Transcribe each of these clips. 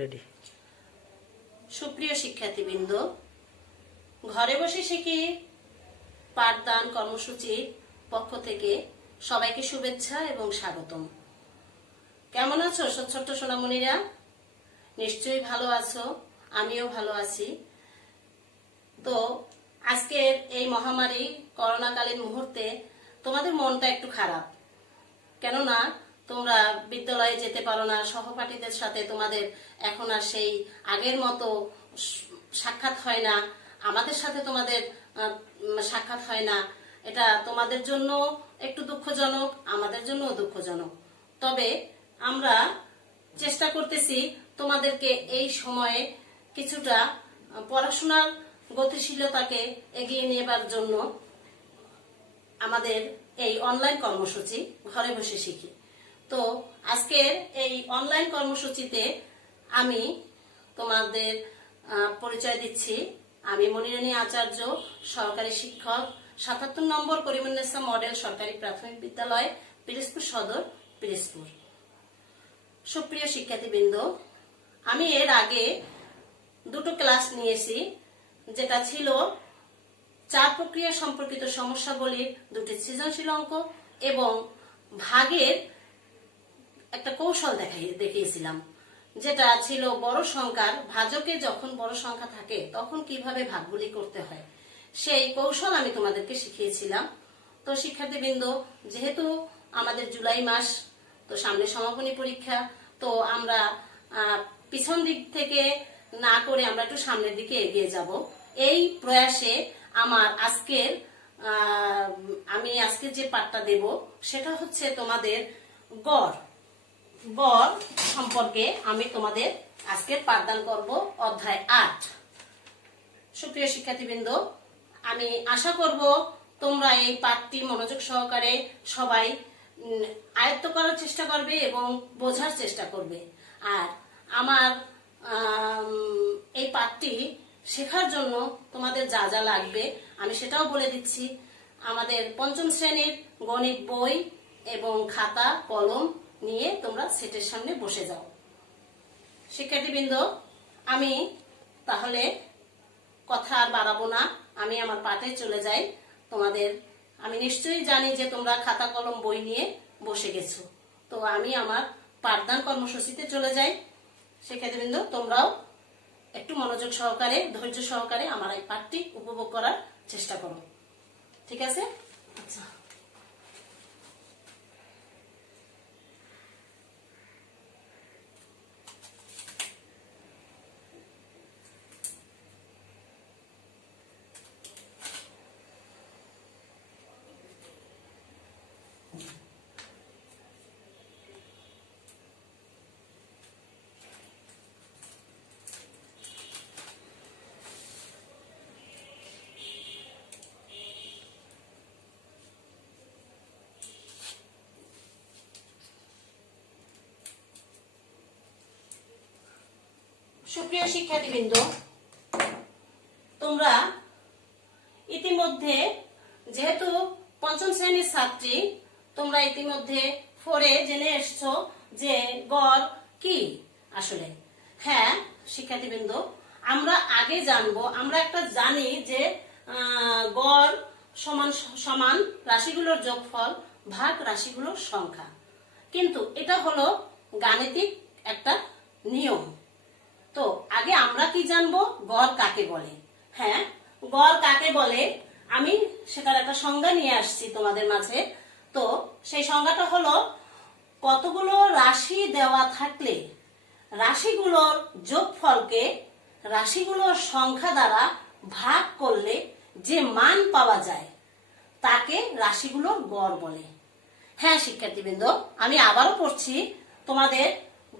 Ready. সুপ্রিয় শিক্ষার্থীবৃন্দ, ঘরে বসে শিখি পাঠদান কর্মসূচির পক্ষ থেকে সবাইকে শুভেচ্ছা এবং স্বাগতম। কেমন আছো ছোট্ট সোনামণিরা? নিশ্চয়ই ভালো আছো, আমিও ভালো আছি। তো আজকের এই মহামারী করোনাকালীন মুহূর্তে তোমাদের মনটা একটু খারাপ, কেননা তোমরা বিদ্যালয়ে যেতে পারো না, সহপাঠীদের সাথে তোমাদের এখন আর সেই আগের মতো সাক্ষাৎ হয় না, আমাদের সাথে তোমাদের সাক্ষাৎ হয় না। এটা তোমাদের জন্য একটু দুঃখজনক, আমাদের জন্যও দুঃখজনক। তবে আমরা চেষ্টা করতেছি তোমাদেরকে এই সময়ে কিছুটা পড়াশোনার গতিশীলতাকে এগিয়ে নেবার জন্য আমাদের এই অনলাইন কর্মসূচি ঘরে বসে শিখি। তো আজকের এই অনলাইন কর্মসূচিতে আমি তোমাদের পরিচয় দিচ্ছি। আমি মনিরানী আচার্য, সহকারী শিক্ষক, ৭৭ নম্বর করিমুন্নেসা মডেল সরকারি প্রাথমিক বিদ্যালয়, পিরোজপুর সদর, পিরোজপুর। সুপ্রিয় শিক্ষার্থীবৃন্দ, আমি এর আগে দুটো ক্লাস নিয়েছি, যেটা ছিল চার প্রক্রিয়া সম্পর্কিত সমস্যাবলীর দুটি সৃজনশীল অঙ্ক এবং ভাগের একটা কৌশল দেখিয়েছিলাম, যেটা ছিল বড় সংখ্যার ভাজকে যখন বড় সংখ্যা থাকে তখন কিভাবে ভাগগুলি করতে হয়, সেই কৌশল আমি তোমাদেরকে শিখিয়েছিলাম। তো শিক্ষার্থীবৃন্দ, যেহেতু আমাদের জুলাই মাস, তো সামনে সমাপনী পরীক্ষা, তো আমরা পিছন দিক থেকে না করে আমরা একটু সামনের দিকে এগিয়ে যাব। এই প্রয়াসে আমার আমি আজকে যে পাঠটা দেব সেটা হচ্ছে তোমাদের গড় সম্পর্কে আমি তোমাদের আজকের পাঠদান করব, অধ্যায় ৮। সুপ্রিয় শিক্ষার্থীবৃন্দ, আমি আশা করব তোমরা এই পাঠটি মনোযোগ সহকারে সবাই আয়ত্ত করার চেষ্টা করবে এবং বোঝার চেষ্টা করবে। আর আমার এই পাঠটি শেখার জন্য তোমাদের যা যা লাগবে আমি সেটাও বলে দিচ্ছি। আমাদের পঞ্চম শ্রেণীর গণিত বই এবং খাতা কলম নিয়ে তোমরা সেটের সামনে বসে যাও। শিক্ষার্থীবৃন্দ, আমি তাহলে কথা আর বাড়াবো না, আমি আমার পাঠে চলে যাই। আমি নিশ্চয়ই জানি যে তোমরা খাতা কলম বই নিয়ে বসে গেছো। তো আমি আমার পাঠদান কর্মসূচিতে চলে যাই। শিক্ষার্থীবৃন্দ, তোমরাও একটু মনোযোগ সহকারে, ধৈর্য সহকারে আমার এই পাঠটি উপভোগ করার চেষ্টা করো, ঠিক আছে? আচ্ছা, সুপ্রিয় শিক্ষার্থীবৃন্দ, তোমরা ইতিমধ্যে যেহেতু পঞ্চম শ্রেণীর ছাত্রী, তোমরা ইতিমধ্যে 4-এ জেনে এসছো যে গড় কি আসলে। হ্যাঁ শিক্ষার্থীবৃন্দ, আমরা আগে জানবো, আমরা একটা জানি যে গড় সমান সমান রাশিগুলোর যোগফল ভাগ রাশিগুলোর সংখ্যা, কিন্তু এটা হলো গাণিতিক একটা নিয়ম। তো আগে আমরা কি জানবো, গড় কাকে বলে। হ্যাঁ, গড় কাকে বলে আমি সেটার একটা সংজ্ঞা নিয়ে আসছি তোমাদের মাঝে। তো সেই সংজ্ঞাটা হলো, কতগুলো রাশি দেওয়া থাকলে রাশিগুলোর যোগফলকে রাশিগুলোর সংখ্যা দ্বারা ভাগ করলে যে মান পাওয়া যায় তাকে রাশিগুলোর গড় বলে। হ্যাঁ শিক্ষার্থীবৃন্দ, আমি আবারও পড়ছি তোমাদের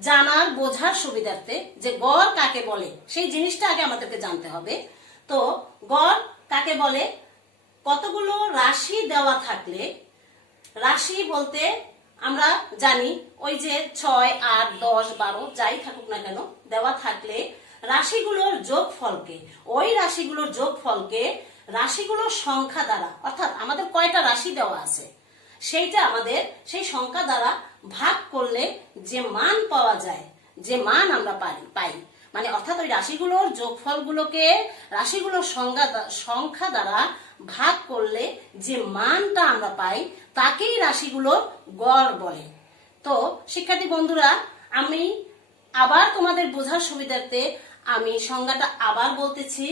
জানার বোঝার সুবিধার্থে, যে গড় কাকে বলে সেই জিনিসটা আগে আমাদেরকে জানতে হবে। তো গড় কাকে বলে, কতগুলো রাশি দেওয়া থাকলে, রাশি বলতে আমরা জানি ওই যে 6, 8, 10, 12 যাই থাকুক না কেন দেওয়া থাকলে রাশিগুলোর যোগফলকে, ওই রাশিগুলোর যোগফলকে রাশিগুলোর সংখ্যা দ্বারা, অর্থাৎ আমাদের কয়টা রাশি দেওয়া আছে সেইটা আমাদের সেই সংখ্যা দ্বারা ভাগ করলে যে মান পাওয়া যায় যে মান আমরা পাই, মানে অর্থাৎ ওই রাশিগুলোর যোগফলগুলোকে রাশিগুলোর সংখ্যা দ্বারা ভাগ করলে যে মানটা আমরা পাই তাকেই রাশিগুলোর গড় বলে। তো শিক্ষার্থী বন্ধুরা, আমি আবার তোমাদের বোঝার সুবিধার্থে আমি সংজ্ঞাটা আবার বলতেছি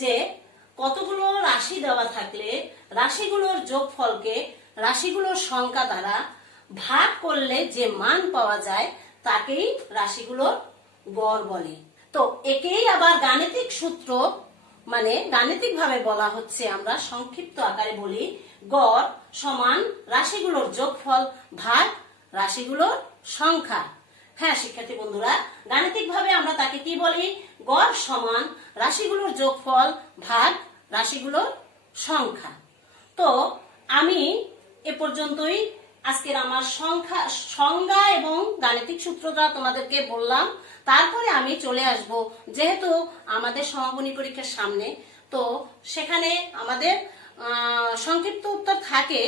যে কতগুলো রাশি দেওয়া থাকলে রাশিগুলোর যোগফলকে রাশিগুলোর সংখ্যা দ্বারা ভাগ করলে যে মান পাওয়া যায় তাকেই রাশিগুলোর গড় বলে। তো একেই আবার গাণিতিক সূত্র, মানে গাণিতিক ভাবে বলা হচ্ছে, আমরা সংক্ষিপ্ত আকারে বলি গড় সমান রাশিগুলোর যোগফল ভাগ রাশিগুলোর সংখ্যা। হ্যাঁ শিক্ষার্থী বন্ধুরা, গাণিতিক ভাবে আমরা তাকে কি বলি? গড় সমান রাশিগুলোর যোগফল ভাগ রাশিগুলোর সংখ্যা। তো আমি এ পর্যন্তই আজকের আমার সংজ্ঞা এবং গাণিতিক সূত্রটা তোমাদেরকে বললাম। তারপরে আমি চলে আসব, যেহেতু আমাদের সমাপনী পরীক্ষার সামনে, তো সেখানে আমাদের সংক্ষিপ্ত উত্তর থাকে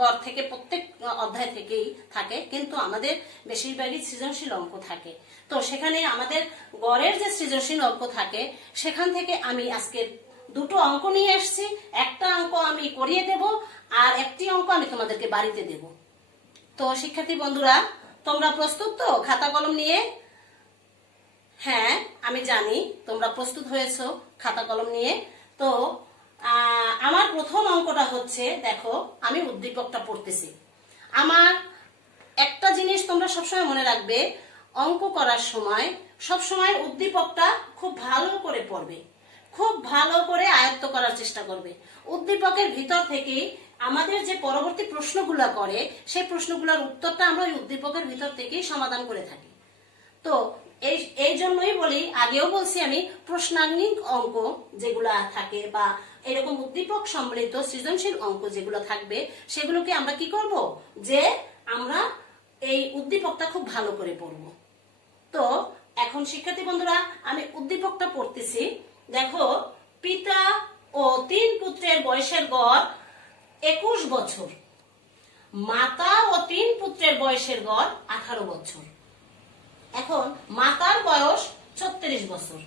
গড় থেকে, প্রত্যেক অধ্যায় থেকেই থাকে, কিন্তু আমাদের বেশিরভাগই সৃজনশীল অঙ্ক থাকে। তো সেখানে আমাদের গড়ের যে সৃজনশীল অঙ্ক থাকে সেখান থেকে আমি আজকে দুটো অঙ্ক নিয়ে আসছি। একটা অঙ্ক আমি করিয়ে দেব আর একটি অঙ্ক আমি তোমাদেরকে বাড়িতে দেব। তো শিক্ষার্থী বন্ধুরা, তোমরা প্রস্তুত তো খাতা কলম নিয়ে? হ্যাঁ, আমি জানি তোমরা প্রস্তুত হয়েছো খাতা কলম নিয়ে। তো আমার প্রথম অঙ্কটা হচ্ছে, দেখো আমি উদ্দীপকটা পড়তেছি। আমার একটা জিনিস তোমরা সবসময় মনে রাখবে, অঙ্ক করার সময় সবসময় উদ্দীপকটা খুব ভালো করে পড়বে, খুব ভালো করে আয়ত্ত করার চেষ্টা করবে। উদ্দীপকের ভিতর থেকে আমাদের যে পরবর্তী প্রশ্নগুলো করে সেই প্রশ্নগুলোর উত্তরটা আমরা ওই উদ্দীপকের ভিতর থেকেই সমাধান করে থাকি। তো এই জন্যই বলি, আগেও বলছি আমি, প্রশ্নাঙ্গিক অঙ্ক যেগুলা থাকে বা এরকম উদ্দীপক সম্মিলিত সৃজনশীল অঙ্ক যেগুলো থাকবে সেগুলোকে আমরা কি করব, যে আমরা এই উদ্দীপকটা খুব ভালো করে পড়ব। তো এখন শিক্ষার্থী বন্ধুরা, আমি উদ্দীপকটা পড়তেছি। দেখো, পিতা ও 3 পুত্রের বয়সের গড় 21 বছর, মাতা ও 3 পুত্রের বয়সের গড় 18 বছর। এখন মাতার বয়স 36 বছর।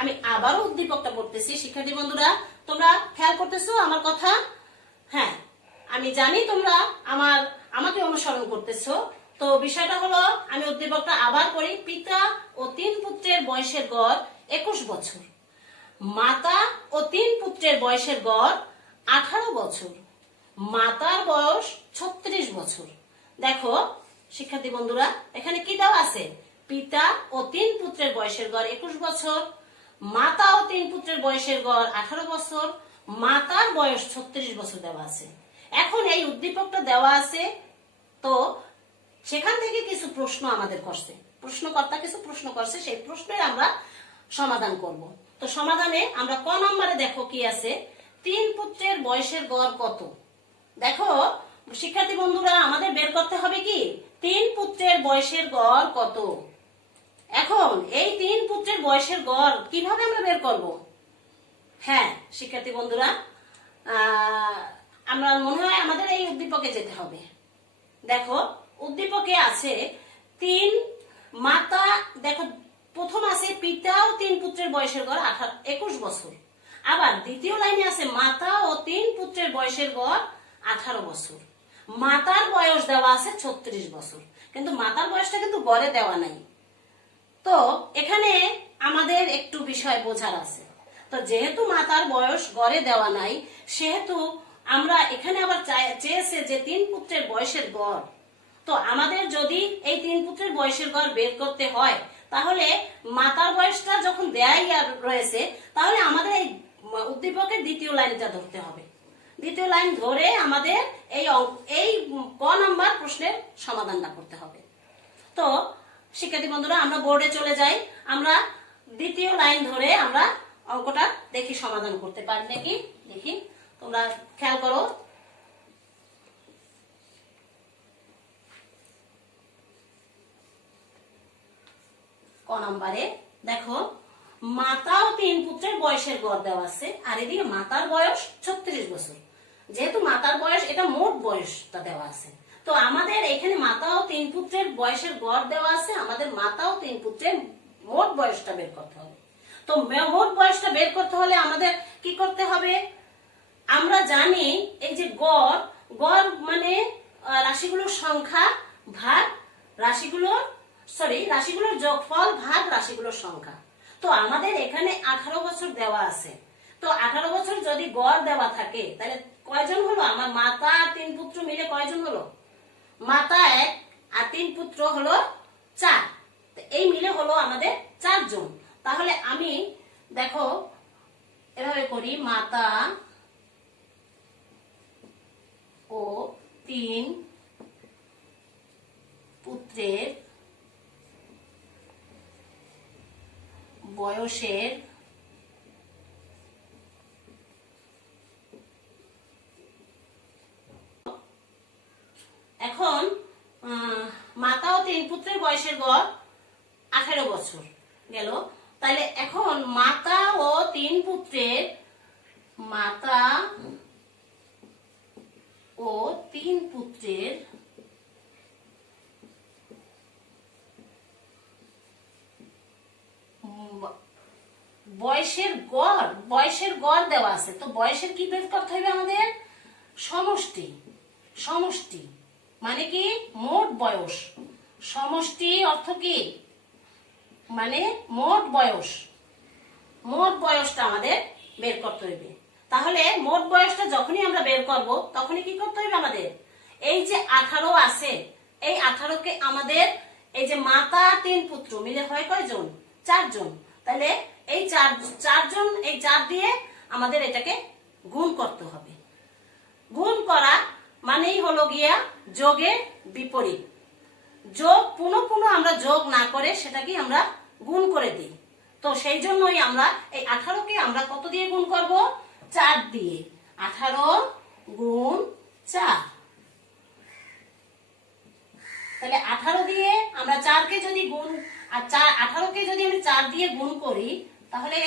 আমি আবারও উদ্দীপকটা পড়তেছি। শিক্ষার্থী বন্ধুরা, তোমরা খেয়াল করতেছো আমার কথা? হ্যাঁ, আমি জানি তোমরা আমাকে অনুসরণ করতেছো। তো বিষয়টা হলো, আমি উদ্দীপকটা আবার পড়ি। পিতা ও 3 পুত্রের বয়সের গড় 21 বছর, মাতা ও 3 পুত্রের বয়সের গড় 18 বছর, মাতার বয়স 36 বছর। দেখো শিক্ষার্থী বন্ধুরা, এখানে কি দেওয়া আছে? পিতা ও 3 পুত্রের বয়সের গড় 21 বছর, মাতা ও 3 পুত্রের বয়সের গড় 18 বছর, মাতার বয়স 36 বছর দেওয়া আছে। এখন এই উদ্দীপকটা দেওয়া আছে, তো সেখান থেকে কিছু প্রশ্ন আমাদের করছে, প্রশ্নকর্তা কিছু প্রশ্ন করছে, সেই প্রশ্নের আমরা সমাধান করব। তো সমাধানে আমরা ক নম্বরে দেখো কি আছে, 3 পুত্রের বয়সের গড় কত। দেখো শিক্ষার্থী বন্ধুরা, আমাদের বের করতে হবে কি 3 পুত্রের বয়সের গড় কত। এখন এই 3 পুত্রের বয়সের গড় কিভাবে আমরা বের করব? হ্যাঁ শিক্ষার্থী বন্ধুরা, আমরা মনে হয় আমাদের এই উদ্দীপকে যেতে হবে। দেখো উদ্দীপকে আছে 3 মাতা, দেখো প্রথম আছে পিতা ও 3 পুত্রের বয়সের গড় 21 বছর, আবার দ্বিতীয় লাইনে আছে মাতা ও 3 পুত্রের বয়সের গড় 18 বছর, মাতার বয়স দেওয়া আছে 36 বছর, কিন্তু মাতার বয়সটা কিন্তু গড়ে দেওয়া নাই। তো এখানে আমাদের একটু বিষয় বোঝার আছে। তো যেহেতু মাতার বয়স গড়ে দেওয়া নাই, সেহেতু আমরা এখানে আবার চেয়েছে যে 3 পুত্রের বয়সের গড়। তো আমাদের যদি এই 3 পুত্রের বয়সের গড় বের করতে হয়, তাহলে মাতার বয়সটা যখন দেয়াই রয়েছে, তাহলে আমাদের এই উদ্দীপকের দ্বিতীয় লাইনটা ধরতে হবে। দ্বিতীয় লাইন ধরে আমাদের এই ক নাম্বার প্রশ্নের সমাধানটা করতে হবে। তো শিক্ষার্থী বন্ধুরা, আমরা বোর্ডে চলে যাই। আমরা দ্বিতীয় লাইন ধরে আমরা অঙ্কটা দেখি সমাধান করতে পারি নাকি। দেখি, তোমরা খেয়াল করো। ক নম্বরে দেখো, মাতা ও 3 পুত্রের বয়সের গড় দেওয়া আছে, আর এদিকে মাতার বয়স 36 বছর। যেহেতু মাতার বয়স, এটা মোট বয়সটা দেওয়া আছে, তো আমাদের এখানে মাতা ও তিন পুত্রের বয়সের গড় দেওয়া আছে, আমাদের মাতা ও তিন পুত্রের মোট বয়সটা বের করতে হবে। তো মোট বয়সটা বের করতে হলে আমাদের কি করতে হবে? আমরা জানি এই যে গড়, গড় মানে রাশিগুলোর সংখ্যা ভাগ রাশিগুলোর যোগফল ভাগ রাশিগুলোর সংখ্যা। তো আমাদের এখানে 18 বছর দেওয়া আছে। তো 18 বছর যদি গড় দেওয়া থাকে তাহলে কয়জন হলো? আমার মাতা আর তিন পুত্র মিলে কয়জন হলো? মাতা 1 আর তিন পুত্র হলো 4। এই মিলে হলো আমাদের 4 জন। তাহলে আমি দেখো এভাবে করি, মাতা ও তিন পুত্রের বয়সের এখন মাতা ও তিন পুত্রের বয়সের গড় 18 বছর গেল। তাহলে এখন মাতা ও তিন পুত্রের বয়সের গড় দেওয়া আছে। তো বয়সের কি বের করতে হবে আমাদের? সমষ্টি মানে কি? মোট বয়স। সমষ্টি অর্থ কি? মানে মোট বয়সটা আমাদের বের করতে হবে। তাহলে মোট বয়সটা যখনই আমরা বের করব তখনই কি করতে হবে আমাদের? এই যে 18 আছে, এই 18কে আমাদের এই যে মাতা তিন পুত্র মিলে হয় কয়জন? 4 জন। তাহলে এই 4 জন, এই 4 দিয়ে আমাদের এটাকে গুণ করতে হবে। গুণ করা মানেই হলো গিয়া যোগের বিপরীত। যোগ পুনঃ আমরা যোগ না করে সেটাকে আমরা গুণ করে দিই। তো সেই জন্যই আমরা এই 18কে আমরা কত দিয়ে গুণ করব? 4 দিয়ে। 18 গুণ 4। তাহলে 18 দিয়ে আমরা 4কে যদি গুণ আর 18কে যদি আমি 4 দিয়ে গুণ করি তাহলে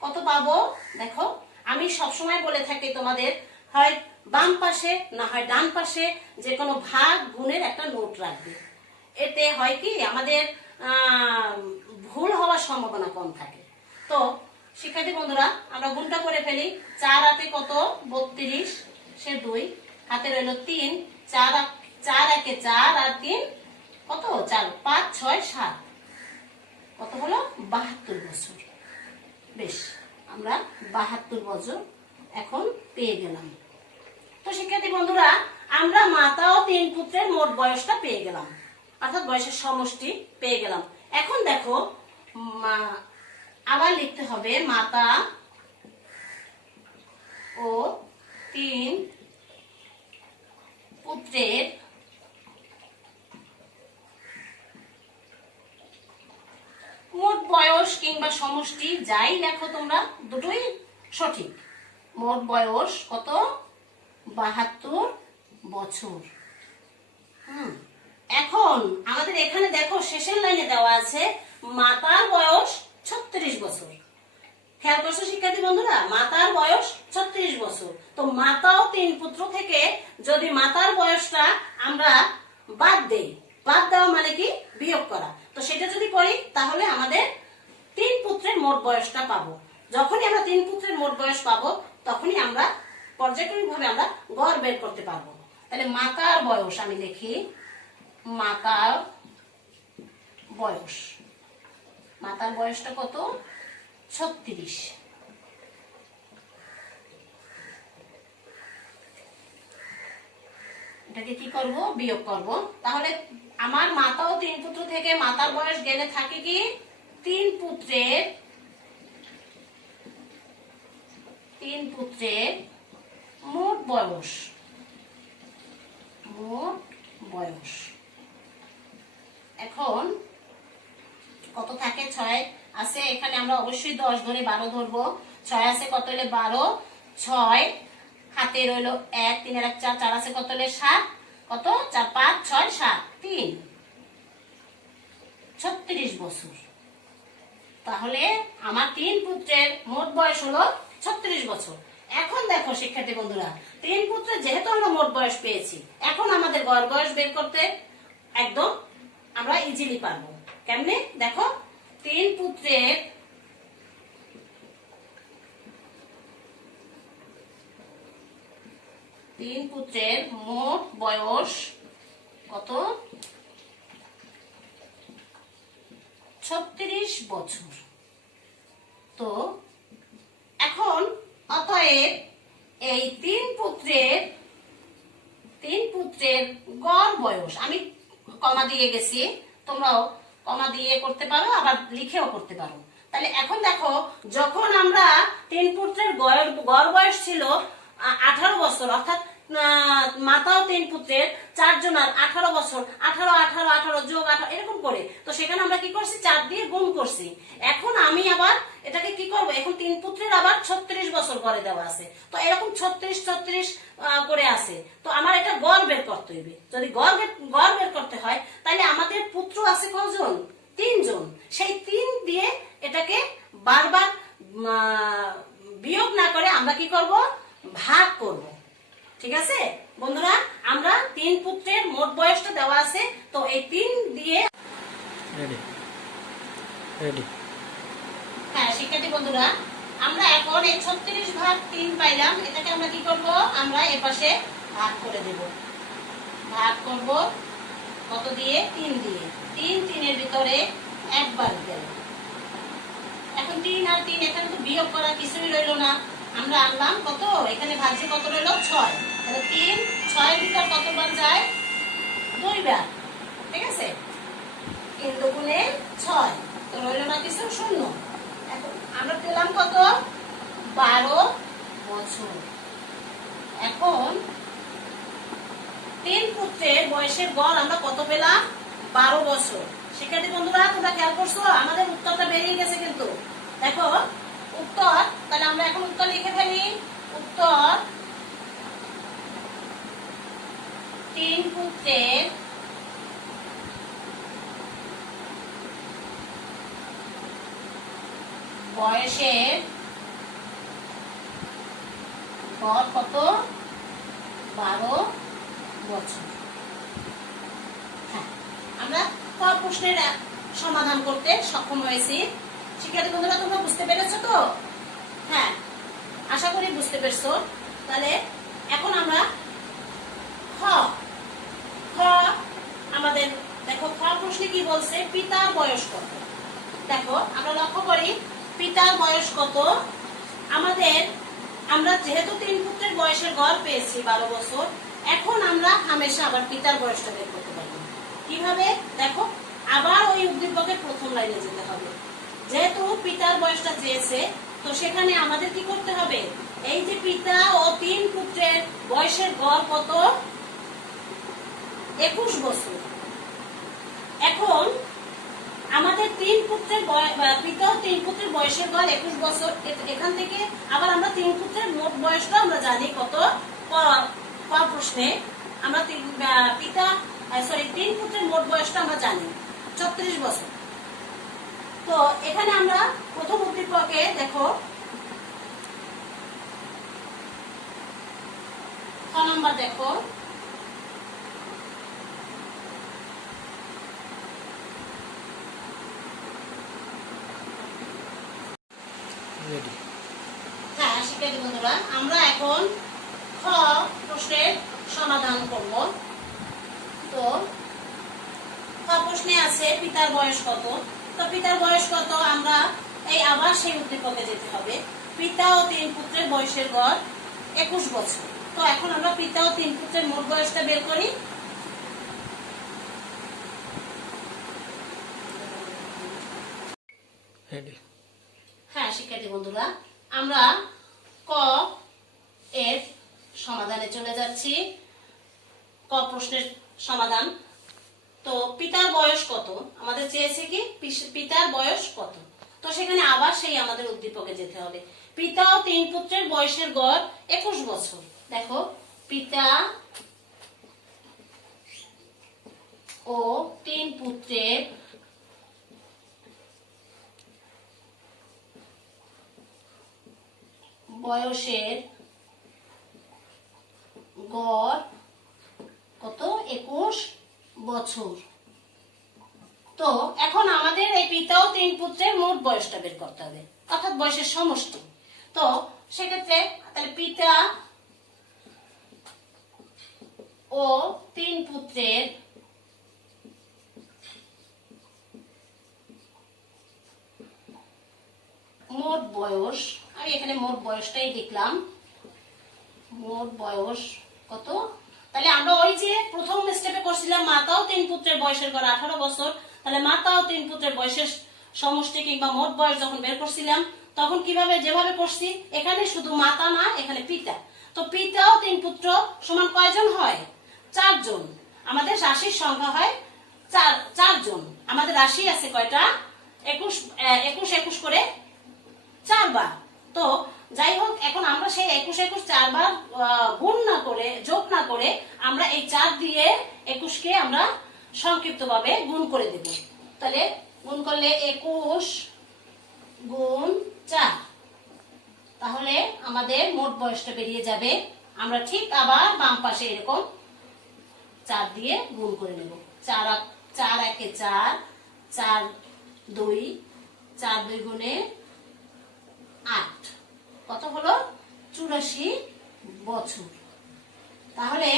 কত পাবো? দেখো আমি সবসময় বলে থাকি তোমাদের, হয় বাম পাশে না হয় ডান পাশে যে কোনো ভাগ গুণের একটা নোট রাখবে। এতে হয় কি আমাদের ভুল হওয়ার সম্ভাবনা কম থাকে। তো শিক্ষার্থী বন্ধুরা, আমরা গুণটা করে ফেলি। 4 হাতে কত? 32, সে 2 হাতে রইল 3, 4 একে 4 আর 3 কত? 4, 5, 6, 7 কত হলো? 72 বছর। বেশ, আমরা 72 বছর এখন পেয়ে গেলাম। তো শিক্ষার্থী বন্ধুরা, আমরা মাতা ও তিন পুত্রের মোট বয়সটা পেয়ে গেলাম, অর্থাৎ বয়সের সমষ্টি পেয়ে গেলাম। এখন দেখো আবার লিখতে হবে মাতা ও তিন পুত্রের মোট বয়স কিংবা সমষ্টি যাই লেখো তোমরা, দুটোই সঠিক। মোট বয়স কত? 72 বছর। এখন আমাদের এখানে দেখো শেষের লাইনে দেওয়া আছে মাতার বয়স 36 বছর। খেয়াল করছো শিক্ষার্থী বন্ধুরা? মাতার বয়স 36 বছর। তো মাতা ও তিন পুত্র থেকে যদি মাতার বয়সটা আমরা বাদ দেই, বাদ দেওয়া মানে কি? বিয়োগ করা। তো সেটা যদি করি তাহলে আমাদের তিন পুত্রের মোট বয়সটা পাবো। যখনই আমরা তিন পুত্রের মোট বয়স পাবো তখনই আমরা পর্যায়ক্রমিকভাবে আমরা গড় বের করতে পারবো। তাহলে মাতার বয়স আমি লিখি, মাতার বয়সটা কত? 36। এটাকে কি করব? বিয়োগ করব। তাহলে আমার মাতা ও তিন পুত্র থেকে মাতার বয়স গেলে থাকে কি? তিন পুত্রের মোট বয়স। এখন কত থাকে? 6 আছে এখানে, আমরা অবশ্যই 10 ধরে 12 ধরবো। 6 আছে কত হলে 12, 6 হাতে রইল 1, 3 আর 1 4, 4 আছে কত হলে 7, কত? 4, 5, 6, 7, 3 36 বছর। তাহলে আমার তিন পুত্রের মোট বয়স হলো 36 বছর। এখন দেখো শিক্ষার্থী বন্ধুরা, 3 পুত্রের যেহেতু আমরা মোট বয়স পেয়েছি, এখন আমাদের গড় বয়স বের করতে একদম আমরা ইজিলি পারবো। কেমনে দেখো, 3 পুত্রের মোট বয়স কত? 36 বছর। তো এখন অতএব এই 3 পুত্রের গড় বয়স, আমি কমা দিয়ে গেছি, তোমরাও কমা দিয়ে করতে পারো, আবার লিখেও করতে পারো। তাহলে এখন দেখো, যখন আমরা 3 পুত্রের গড় বয়স ছিল 18 বছর, অর্থাৎ মাতাও 3 পুত্রের 4 জনের 18 বছর, 18 18 18 যোগ 18 এরকম করে, তো সেখানে আমরা কি করছি, 4 দিয়ে গুণ করছি। এখন আমি আবার এটাকে কি করব, এখন 3 পুত্রের আবার 36 বছর করে দেওয়া আছে, তো এরকম 36 36 করে আছে। তো আমার এটা গড় বের করতে হবে। যদি গড় বের করতে হয়, তাহলে আমাদের পুত্র আছে কজন? 3 জন। সেই 3 দিয়ে এটাকে বারবার বিয়োগ না করে আমরা কি করব, ভাগ করব। ঠিক আছে বন্ধুরা, আমরা 3 পুত্রের মোট বয়সটা দেওয়া আছে, তো এই 3 দিয়ে রেডি। হ্যাঁ শিক্ষার্থী বন্ধুরা, আমরা এখন এই 36 ভাগ 3 পাইলাম, এটাকে আমরা কি করব, আমরা এর পাশে ভাগ করে দেব। ভাগ করব কত দিয়ে? 3 দিয়ে। 3 3 এর ভিতরে একবার গেল। এখন 3 আর 3, এখানে তো বিয়োগ করা কিছুই রইল না। আমরা আনলাম কত, এখানে ভাগছে কত রইল? 6। তাহলে 3 6 এর ভিতর কতবার যায়? 2 বার। ঠিক আছে, 3 দুগুণে 6, তো রইল না কিছু, 0। এখন আমরা পেলাম কত? 12 বছর। এখন 3 পুত্রের বয়সের গড় আমরা কত পেলাম? 12 বছর। শিক্ষার্থী বন্ধুরা, তোমরা খেয়াল করছো, আমাদের উত্তরটা বেরিয়ে গেছে কিন্তু। দেখো উত্তর, তাহলে আমরা এখন উত্তর লিখে ফেলি। উত্তর, 3 পুত্রের বয়সের গড় কত? 12 বছর। হ্যাঁ, আমরা ক প্রশ্নের সমাধান করতে সক্ষম হয়েছি। শিক্ষার্থী বন্ধুরা, তোমরা বুঝতে পেরেছো তো? হ্যাঁ, আশা করি বুঝতে পেরেছো। তাহলে এখন আমরা খ আমাদের দেখো, খ প্রশ্নে কি বলছে, পিতার বয়স কত। দেখো আমরা লক্ষ্য করি, পিতার বয়স কত আমরা যেহেতু 3 পুত্রের বয়সের গড় পেয়েছি 12 বছর, এখন আমরা হামেশা আবার পিতার বয়সটা বের করতে পারবো। কিভাবে? দেখো, আবার ওই উদ্দীপকের প্রথম লাইনে যেতে হবে। যেহেতু পিতার বয়সটা চেয়েছে, তো সেখানে আমাদের কি করতে হবে, এই যে পিতা ও 3 পুত্রের বয়সের গড় কত? 21 বছর। এখন আমাদের 3 পুত্রের পিতা ও 3 পুত্রের বয়সের গড় 21 বছর। এখান থেকে আবার আমরা 3 পুত্রের মোট বয়সটা আমরা জানি কত। ক প্রশ্নে আমরা 3 পুত্রের মোট বয়সটা আমরা জানি 36 বছর। তো এখানে আমরা প্রথম উদ্দীপকে দেখো, খ নাম্বার দেখো, হ্যাঁ শিক্ষার্থী বন্ধুরা, আমরা এখন খ প্রশ্নের সমাধান করব। তো খ প্রশ্নে আছে পিতার বয়স কত। তো পিতার বয়স কত, আমরা এই আবার সেই উদ্দীপকে যেতে হবে। পিতা ও 3 পুত্রের বয়সের গড় 21 বছর। তো এখন আমরা পিতা ও 3 পুত্রের মোট বয়সটা বের করি। হ্যাঁ শিক্ষার্থী বন্ধুরা, আমরা ক এর সমাধানে চলে যাচ্ছি। ক প্রশ্নের সমাধান। তো পিতার বয়স কত আমাদের চেয়েছে, কি পিতার বয়স কত। তো সেখানে আবার সেই আমাদের উদ্দীপকে যেতে হবে। পিতা ও 3 পুত্রের বয়সের গড় 21 বছর। দেখো, পিতা ও 3 পুত্রের বয়সের গড় কত 21 বছর। তো এখন আমাদের এই পিতা ও 3 পুত্রের মোট বয়সটা বের করতে হবে, অর্থাৎ বয়সের সমষ্টি। তো সেক্ষেত্রে তাহলে পিতা ও 3 পুত্রের মোট বয়স, আমি এখানে মোট বয়সটাই লিখলাম, মোট বয়স কত। তাহলে আমরা ওই যে প্রথম স্টেপে করছিলাম মাতা ও 3 পুত্রের বয়সের গড় 18 বছর, তাহলে মাতা ও 3 পুত্রের বয়সের সমষ্টি কিংবা মোট বয়স যখন বের করছিলাম তখন কিভাবে যেভাবে করছি, এখানে শুধু মাতা না, এখানে পিতা। তো পিতা ও 3 পুত্র সমান কয়জন হয়? 4 জন। আমাদের রাশির সংখ্যা হয় 4 জন। আমাদের রাশি আছে কয়টা? 21 21 করে 4 বার। তো যাই হোক, এখন আমরা সেই 21 21 4 বার গুণ না করে, যোগ না করে, আমরা এই 4 দিয়ে 21 কে আমরা সংক্ষিপ্ত ভাবে গুণ করে দেব। তাহলে গুণ করলে 21 গুণ 4, তাহলে আমাদের মোট বয়সটা বেরিয়ে যাবে। আমরা ঠিক আবার বাম পাশে এরকম 4 দিয়ে গুণ করে নেব। 4 একে 4, 4 2, 4 2 গুণে 8, কত হলো? 84 বছর। তাহলে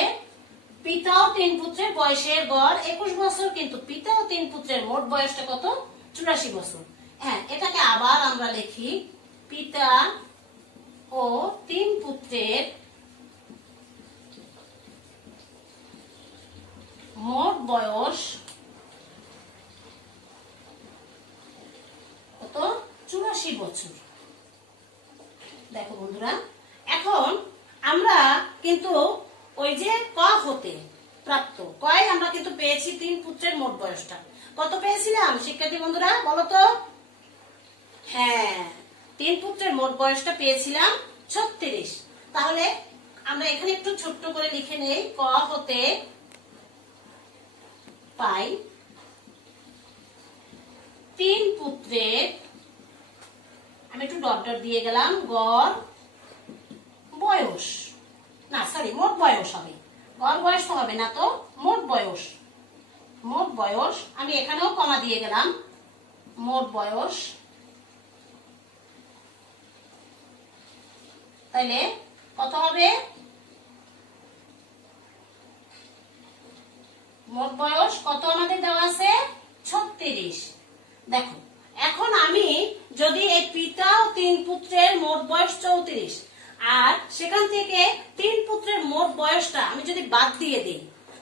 পিতা ও 3 পুত্রের বয়সের গড় 21 বছর, কিন্তু পিতা ও 3 পুত্রের মোট বয়সটা কত? 84 বছর। হ্যাঁ, এটাকে আবার আমরা লিখি, পিতা ও 3 পুত্রের মোট বয়স কত? 84 বছর। দেখো বন্ধুরা, এখন আমরা কিন্তু ওই যে ক হতে প্রাপ্ত কয় আমরা কিন্তু পেয়েছি 3 পুত্রের মোট বয়সটা কত পেয়েছিলাম শিক্ষার্থী বন্ধুরা, বলো তো? হ্যাঁ, 3 পুত্রের মোট বয়সটা পেয়েছিলাম 36। তাহলে আমরা এখানে একটু ছোট্ট করে লিখে নেই, ক হতে পাই 3 পুত্রের, আমি একটু ডট ডট দিয়ে গেলাম, গড় বয়স, না সরি মোট বয়স হবে, গড় বয়স তো হবে না, তো মোট বয়স, মোট বয়স আমি এখানেও কমা দিয়ে গেলাম, মোট বয়স। তাইলে কত হবে? মোট বয়স কত আমাদের দেওয়া আছে? 36। দেখো, এখন আমি যদি এই পিতা ও 3 পুত্রের মোট বয়স 34 আর সেখান থেকে 3 পুত্রের মোট বয়সটা আমি যদি বাদ দিয়ে দিই,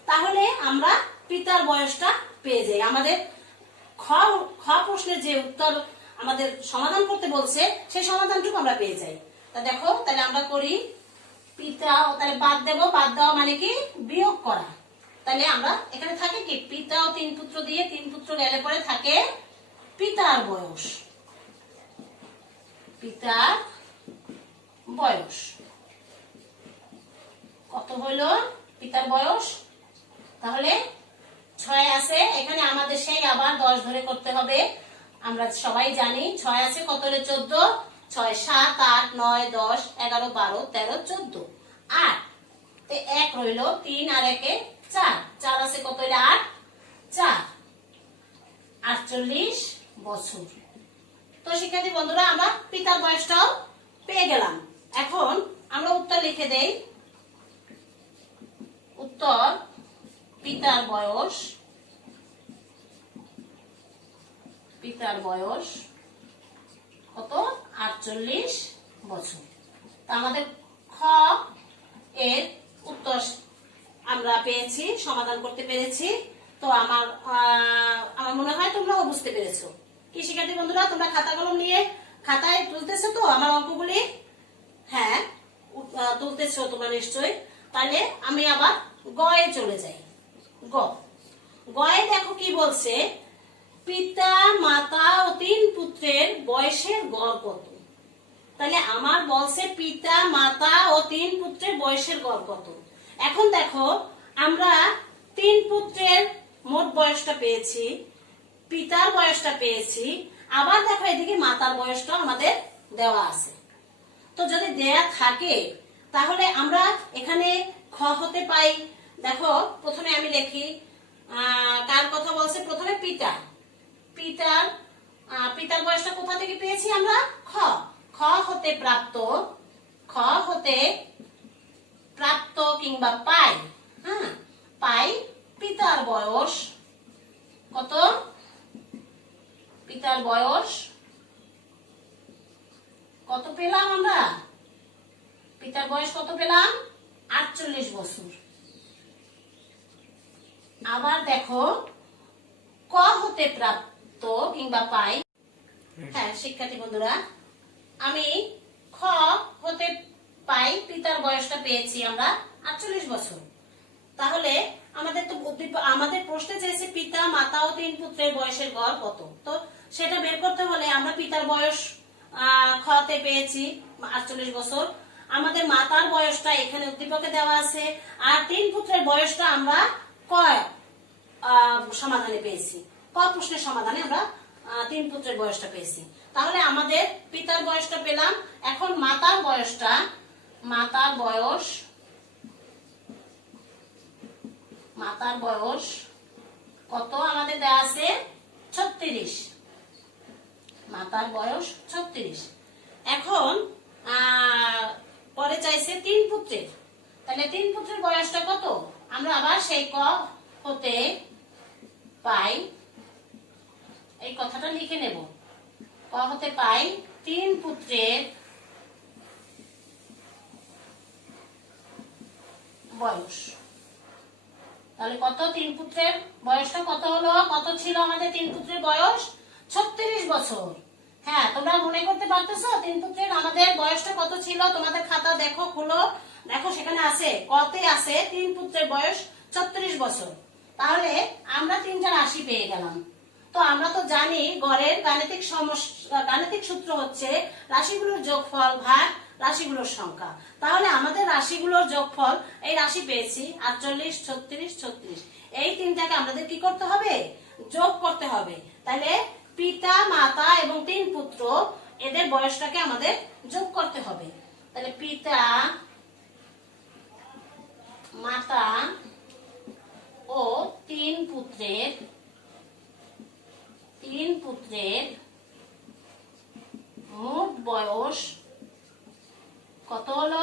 তাহলে আমরা পিতার বয়সটা পেয়ে যাই। আমাদের খ প্রশ্নের যে উত্তর আমাদের সমাধান করতে বলছে সেই সমাধানটুকু আমরা পেয়ে যাই। তা দেখো, তাহলে আমরা করি পিতা, তাহলে বাদ দেব, বাদ দেওয়া মানে কি? বিয়োগ করা। তাহলে আমরা এখানে থাকে কি? পিতা ও 3 পুত্র দিয়ে 3 পুত্র গেলে পরে থাকে পিতার বয়স, পিতার বয়স কত হইল? পিতার বয়স তাহলে 6 আছে এখানে, আমাদের সেই আবার 10 ধরে করতে হবে। আমরা সবাই জানি 6 আছে কত হলে 14, 6 7 8 9 10 11 12 13 14, 8 তে 1 রইল, 3 আর 1 এ 4, 4 আছে কত হলে 8, 4 48 বছর। তো শিক্ষার্থী বন্ধুরা, আমরা পিতার বয়সটাও পেয়ে গেলাম। এখন আমরা উত্তর লিখে দেই। উত্তর, পিতার বয়স, পিতার বয়স কত? 48 বছর। তা আমাদের খ এর উত্তর আমরা পেয়েছি, সমাধান করতে পেরেছি। তো আমার মনে হয় তোমরাও বুঝতে পেরেছো। কি শিক্ষার্থী বন্ধুরা, তোমরা খাতা কলম নিয়ে খাতায় তুলতেছো তো আমার অঙ্কগুলি? হ্যাঁ, তুলতেছো তোমরা নিশ্চয়ই। তাহলে আমি আবার গয়ে চলে যাই। গয়ে দেখো কি বলছে, পিতা মাতা ও 3 পুত্রের বয়সের গড় কত? তাহলে আমার বলছে পিতা মাতা ও 3 পুত্রের বয়সের গড় কত। এখন দেখো, আমরা 3 পুত্রের মোট বয়সটা পেয়েছি, পিতার বয়সটা পেয়েছি, আবার দেখো এদিকে মাতার বয়সটা আমাদের দেওয়া আছে। তো যদি দেয়া থাকে তাহলে আমরা এখানে খ হতে পাই। দেখো প্রথমে আমি লিখি কার কথা বলছে, প্রথমে পিতা। পিতার পিতার বয়সটা কোথা থেকে পেয়েছি আমরা? খ। খ হতে প্রাপ্ত, খ হতে প্রাপ্ত কিংবা পাই। হ্যাঁ, পাই পিতার বয়স কত? পিতার বয়স কত পেলাম আমরা? পিতার বয়স কত পেলাম? 48 বছর। আবার দেখো ক হতে প্রাপ্ত কিংবা পাই। হ্যাঁ শিক্ষার্থী বন্ধুরা, আমি খ হতে পাই পিতার বয়সটা পেয়েছি আমরা 48 বছর। তাহলে আমাদের তো আমাদের প্রশ্নে চেয়েছে পিতা মাতা ও 3 পুত্রের বয়সের গড় কত। তো সেটা বের করতে হলে আমরা পিতার বয়স খতে পেয়েছি 48 বছর, আমাদের মাতার বয়সটা এখানে উদ্দীপকে দেওয়া আছে, আর 3 পুত্রের বয়সটা আমরা ক সমাধানে পেয়েছি। ক প্রশ্নের সমাধানে আমরা 3 পুত্রের বয়সটা পেয়েছি। তাহলে আমাদের পিতার বয়সটা পেলাম। এখন মাতার বয়সটা, মাতার বয়স, মাতার বয়স কত আমাদের দেওয়া আছে? 36। মাতার বয়স 36। এখন পরে চাইছে 3 পুত্রের, তাহলে 3 পুত্রের বয়সটা কত? আমরা আবার সেই ক হতে পাই, এই কথাটা লিখে নেব। ক হতে পাই 3 পুত্রের বয়স। তাহলে কত? 3 পুত্রের বয়সটা কত হলো? কত ছিল আমাদের 3 পুত্রের বয়স? 36 বছর। হ্যাঁ, তোমরা মনে করতে পারতেছো 3 পুত্রের আমাদের বয়সটা কত ছিল? তোমাদের খাতা দেখো, খুলো, দেখো সেখানে আছে, কতে আছে 3 পুত্রের বয়স 36 বছর। তাহলে আমরা 3টা রাশি পেয়ে গেলাম। তো আমরা তো জানি গড়ের গাণিতিক সূত্র হচ্ছে রাশিগুলোর যোগফল ভাগ রাশিগুলোর সংখ্যা। তাহলে আমাদের রাশিগুলোর যোগফল, এই রাশি পেয়েছি 48, 36, 36, এই তিনটাকে আমাদের কি করতে হবে? যোগ করতে হবে। তাহলে পিতা মাতা এবং 3 পুত্র এদের বয়সটাকে আমাদের যোগ করতে হবে। তাহলে পিতা মাতা ও 3 পুত্রের মোট বয়স কত হলো?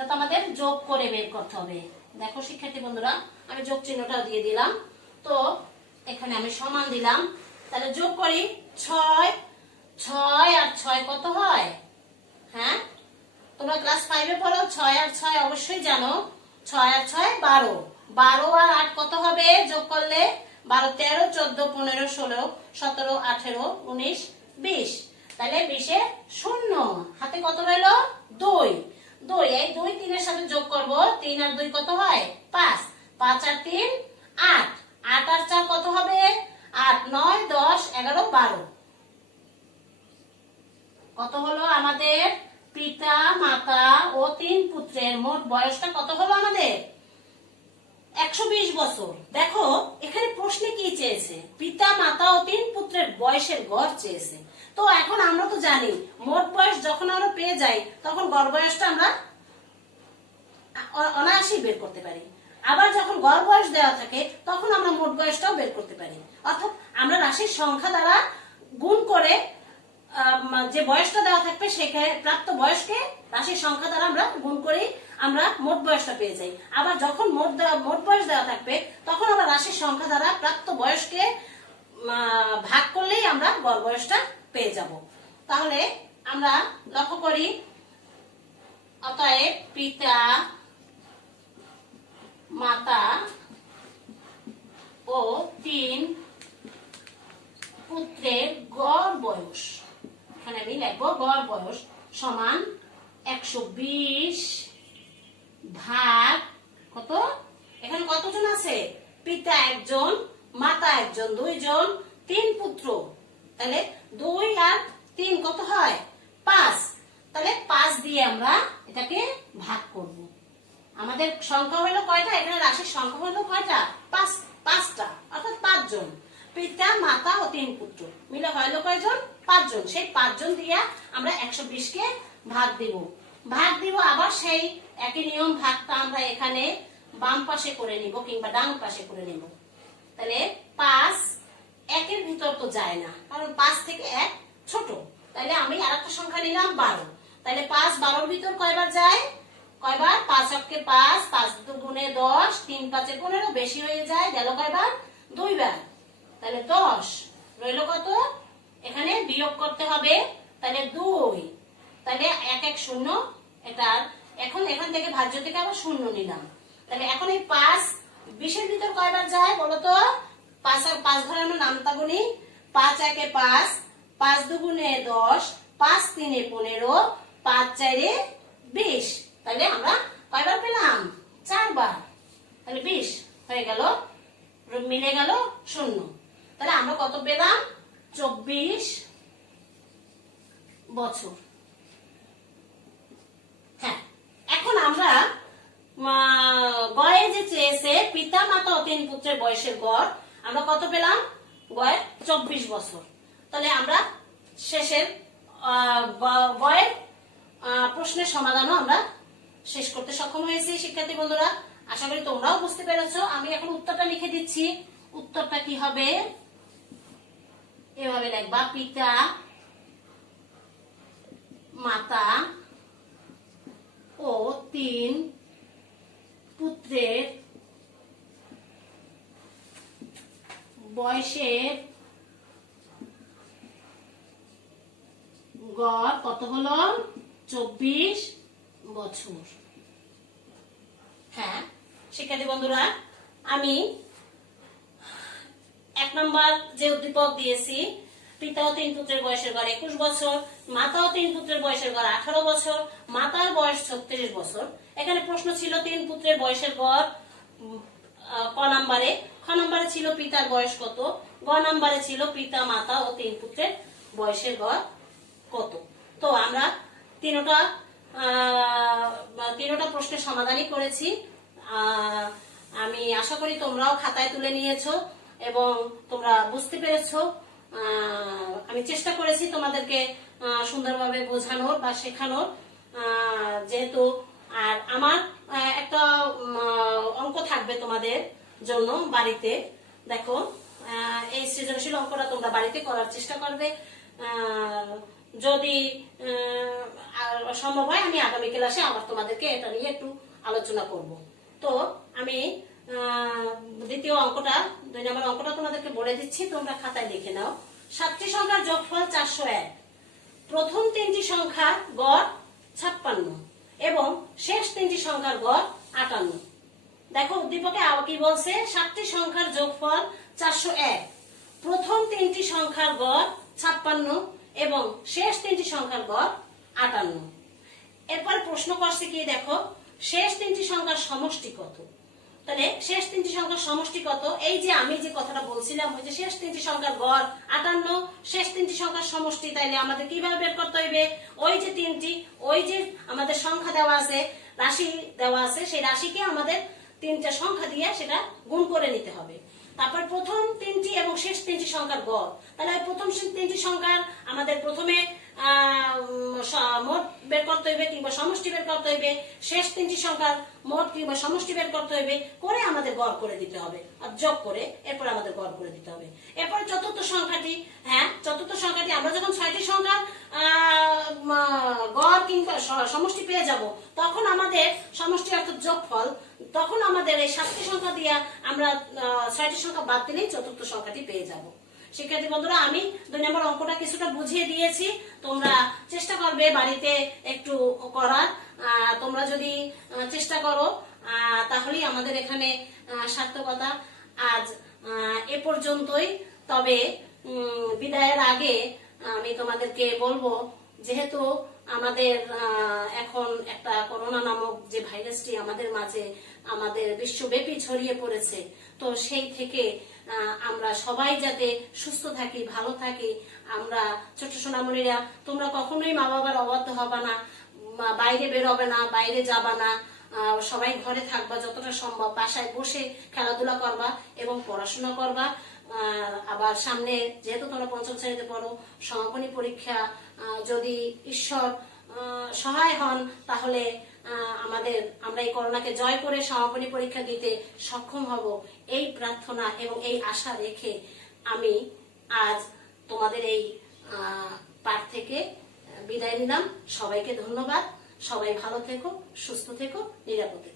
এটা আমাদের যোগ করে বের করতে হবে। দেখো শিক্ষার্থী বন্ধুরা, আমি যোগ চিহ্নটা দিয়ে দিলাম। তো এখানে আমি সমান দিলাম। তাহলে যোগ করি, 6 আর 6 কত হয়? হ্যাঁ, তোমরা ক্লাস 5 এ পড়ো, 6 আর 6 অবশ্যই জানো। 6 আর 6 12, 12 আর 8 কত হবে যোগ করলে? 12, 13, 14, 15, 16, 17, 18, 19, 20। তাহলে 20 এ 0, হাতে কত রইলো? 2। এই 2 3 এর সাথে যোগ করব, 3 আর 2 কত হয়? 5, 5 আর 3 8, 8 আর 4 কত হবে? 8, 9, 10, 11, 12। কত হলো আমাদের? পিতা মাতা ও 3 পুত্রের মোট বয়সটা কত হলো আমাদের? 120 বছর। দেখো এখানে প্রশ্নে কি চেয়েছে? পিতা মাতা ও 3 পুত্রের বয়সের গড় চেয়েছে। তো এখন আমরা তো জানি মোট বয়স যখন আমরা পেয়ে যাই তখন গড় বয়সটা আমরা অনায়াসেই বের করতে পারি। আবার যখন গড় বয়স দেওয়া থাকে তখন আমরা মোট বয়সটাও বের করতে পারি। অর্থাৎ আমরা রাশির সংখ্যা দ্বারা গুণ করে যে বয়সটা দেওয়া থাকবে সেখানে প্রাপ্ত বয়সকে রাশির সংখ্যা দ্বারা আমরা গুণ করে আমরা মোট বয়সটা পেয়ে যাই। আবার যখন মোট বয়স দেওয়া থাকবে তখন আমরা রাশির সংখ্যা দ্বারা প্রাপ্ত বয়সকে ভাগ করলেই আমরা গড় বয়সটা পেয়ে যাব। তাহলে আমরা লক্ষ্য করি, অতএব পিতা মাতা ও 3 পুত্রের গড় বয়স, এখানে আমি লিখবো গড় বয়স সমান 120 ভাগ কত? এখানে কতজন আছে? পিতা 1 জন, মাতা 1 জন, 2 জন, 3 পুত্র। তাহলে 2 আর 3 কত হয়? 5। তাহলে 5 দিয়ে আমরা এটাকে ভাগ করব। আমাদের সংখ্যা হলো কয়টা? এখানে রাশির সংখ্যা হলো কয়টা? 5টা, অর্থাৎ 5 জন। পিতা মাতা ও 3 পুত্র মিলে হলো কয়জন? 5 জন। সেই 5 জন দিয়ে আমরা 120 কে ভাগ দেব। ভাগ দিব আবার সেই একই নিয়ম, ভাগটা আমরা এখানে বাম পাশে করে নিব কিংবা ডান পাশে করে নিব। তাহলে 5 1-এর ভিতর তো যায় না, কারণ 5 থেকে 1 ছোট। তাহলে আমি আরেকটা সংখ্যা নিলাম 12। তাহলে 5 12-র ভিতর কয়বার যায়? কয়বার? 5 অক্ষে 5, 5 দুগুণে 10, 3 5-এ 15, বেশি হয়ে যায়, গেল কয়বার? 2 বার। তাহলে 10 রইল কত? এখানে বিয়োগ করতে হবে, তাহলে 2। তাহলে 1 1 0, এটা এখন এখান থেকে ভাজ্য থেকে আবার 0 নিলাম। তাহলে এখন এই 5 20-এর ভিতর কয়বার যায় বলো তো? 5 আর 5 ঘরে আমরা নামতা গুনি। 5 1-এ 5, 5 দুগুণে 10, 5 3-এ 15, 5 4-এ 20। তাহলে আমরা কয়বার পেলাম? 4 বার। তাহলে 20 হয়ে গেল, মিলে গেল 0। তাহলে আমরা কত পেলাম? 24 বছর। হ্যাঁ, এখন আমরা গয়ে যে চেয়েছে পিতা মাতা ও 3 পুত্রের বয়সের গড়, আমরা কত পেলাম? গয়ের 24 বছর। তাহলে আমরা শেষের গয়ের প্রশ্নের সমাধানও আমরা শেষ করতে সক্ষম হয়েছি শিক্ষার্থী বন্ধুরা। আশা করি তোমরাও বুঝতে পেরেছো। আমি এখন উত্তরটা লিখে দিচ্ছি। উত্তরটা কি হবে? এভাবে লিখবা, পিতা মাতা ও 3 পুত্রের বয়সের গড় কত হলো? 24 বছর। হ্যাঁ শিক্ষার্থী বন্ধুরা, আমি 1 নম্বর যে উদ্দীপক দিয়েছি, পিতা ও 3 পুত্রের বয়সের গড় 21 বছর, মাতা ও 3 পুত্রের বয়সের গড় 18 বছর, মাতার বয়স 36 বছর। এখানে প্রশ্ন ছিল 3 পুত্রের বয়সের গড় ক নম্বরে, খ নম্বরে ছিল পিতার বয়স কত, গ নম্বরে ছিল পিতা মাতা ও 3 পুত্রের বয়সের গড় কত। তো আমরা তিনটা প্রশ্নের সমাধানই করেছি। আমি আশা করি তোমরাও খাতায় তুলে নিয়েছো এবং তোমরা বুঝতে পেরেছো। আমি চেষ্টা করেছি তোমাদেরকে সুন্দরভাবে বোঝানোর বা শেখানোর, যেহেতু আর আমার একটা অঙ্ক থাকবে তোমাদের জন্য বাড়িতে। দেখো, এই সৃজনশীল অঙ্কটা তোমরা বাড়িতে করার চেষ্টা করবে। যদি সম্ভব হয় আমি আগামী ক্লাসে আবার তোমাদেরকে এটা নিয়ে একটু আলোচনা করব। তো আমি দ্বিতীয় অঙ্কটা, 2 নম্বর অঙ্কটা তোমাদেরকে বলে দিচ্ছি, তোমরা খাতায় লিখে নাও। 7টি সংখ্যার যোগফল 401, প্রথম 3টি সংখ্যার গড় 56 এবং শেষ 3টি সংখ্যার গড় 58। দেখো উদ্দীপকে কি বলছে? 7টি সংখ্যার যোগফল 401, প্রথম 3টি সংখ্যার গড় 56 এবং শেষ 3টি সংখ্যার গড় 58। এরপর প্রশ্ন করছে কি, দেখো শেষ 3টি সংখ্যার সমষ্টি কত। তাহলে শেষ 3টি সংখ্যার সমষ্টি কত? এই যে আমি যে কথাটা বলছিলাম, ওই যে শেষ 3টি সংখ্যার গড় 58, শেষ 3টি সংখ্যার সমষ্টি, তাইলে আমাদের কিভাবে বের করতে হইবে? ওই যে 3টি, ওই যে আমাদের সংখ্যা দেওয়া আছে, রাশি দেওয়া আছে, সেই রাশিকে আমাদের 3টা সংখ্যা দিয়ে সেটা গুণ করে নিতে হবে। তারপর প্রথম 3টি এবং শেষ 3টি সংখ্যার গড়। তাহলে প্রথম 3টি সংখ্যার আমাদের প্রথমে মোট বের করতে হইবে কিংবা সমষ্টি বের করতে হইবে, শেষ 3টি সংখ্যার মোট কিংবা সমষ্টি বের করতে হইবে, করে আমাদের গড় করে দিতে হবে, আর যোগ করে এরপর আমাদের গড় করে দিতে হবে। এরপর চতুর্থ সংখ্যাটি, হ্যাঁ চতুর্থ সংখ্যাটি আমরা যখন 6টি সংখ্যার গড় কিংবা সমষ্টি পেয়ে যাব, তখন আমাদের সমষ্টি অর্থাৎ যোগফল, তখন আমাদের এই 7টি সংখ্যা দিয়ে আমরা 6টি সংখ্যা বাদ দিলেই চতুর্থ সংখ্যাটি পেয়ে যাব। শিক্ষার্থী বন্ধুরা, আমি 2 নম্বর অঙ্কটা কিছুটা বুঝিয়ে দিয়েছি, তোমরা চেষ্টা করবে বাড়িতে একটু করার। তোমরা যদি চেষ্টা করো তাহলেই আমাদের এখানে সার্থকতা। আজ এ পর্যন্তই। তবে বিদায়ের আগে আমি তোমাদেরকে বলবো, যেহেতু আমাদের এখন একটা করোনা নামক যে ভাইরাসটি আমাদের মাঝে, আমাদের বিশ্বব্যাপী ছড়িয়ে পড়েছে, তো সেই থেকে আমরা সবাই যাতে সুস্থ থাকি, ভালো থাকি। আমরা ছোট সোনামণিরা, তোমরা কখনোই মা বাবার অবাধ্য হবা না, বাইরে বেরোবে না, বাইরে যাবা না, সবাই ঘরে থাকবা, যতটা সম্ভব বাসায় বসে খেলাধুলা করবা এবং পড়াশোনা করবা। আবার সামনে যেহেতু তোমরা 5ম শ্রেণীতে পড়ো, সমাপনী পরীক্ষা, যদি ঈশ্বর সহায় হন, তাহলে আমরা এই করোনাকে জয় করে সমাপনী পরীক্ষা দিতে সক্ষম হব, এই প্রার্থনা এবং এই আশা রেখে আমি আজ তোমাদের এই পাঠ থেকে বিদায় নিলাম। সবাইকে ধন্যবাদ। সবাই ভালো থেকো, সুস্থ থেকো, নিরাপদে থেকো।